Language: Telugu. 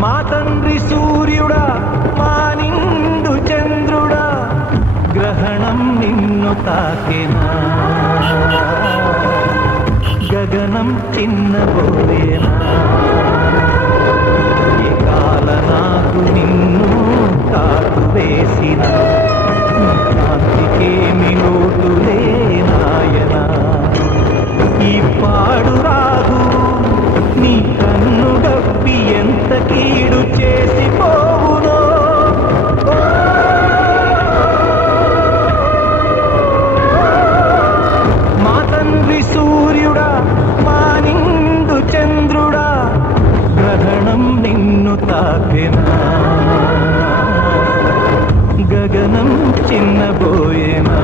మా తండ్రి సూర్యుడా మా నిండు చంద్రుడా గ్రహణం నిన్ను తాకెనా గగనం చిన్నబోయేనా ఏ కాల నాకు నిన్ను కాకు వేసిన కాంతికేమి లోటులే నాయనా ఈ పాడు రాదు నీ కన్ను గప్పి ఎంత కీడు చేసిపోవునో మా తండ్రి సూర్యుడా మా నిండు చంద్రుడా గ్రహణం నిన్ను తాకెనా గగనం చిన్నబోయేనా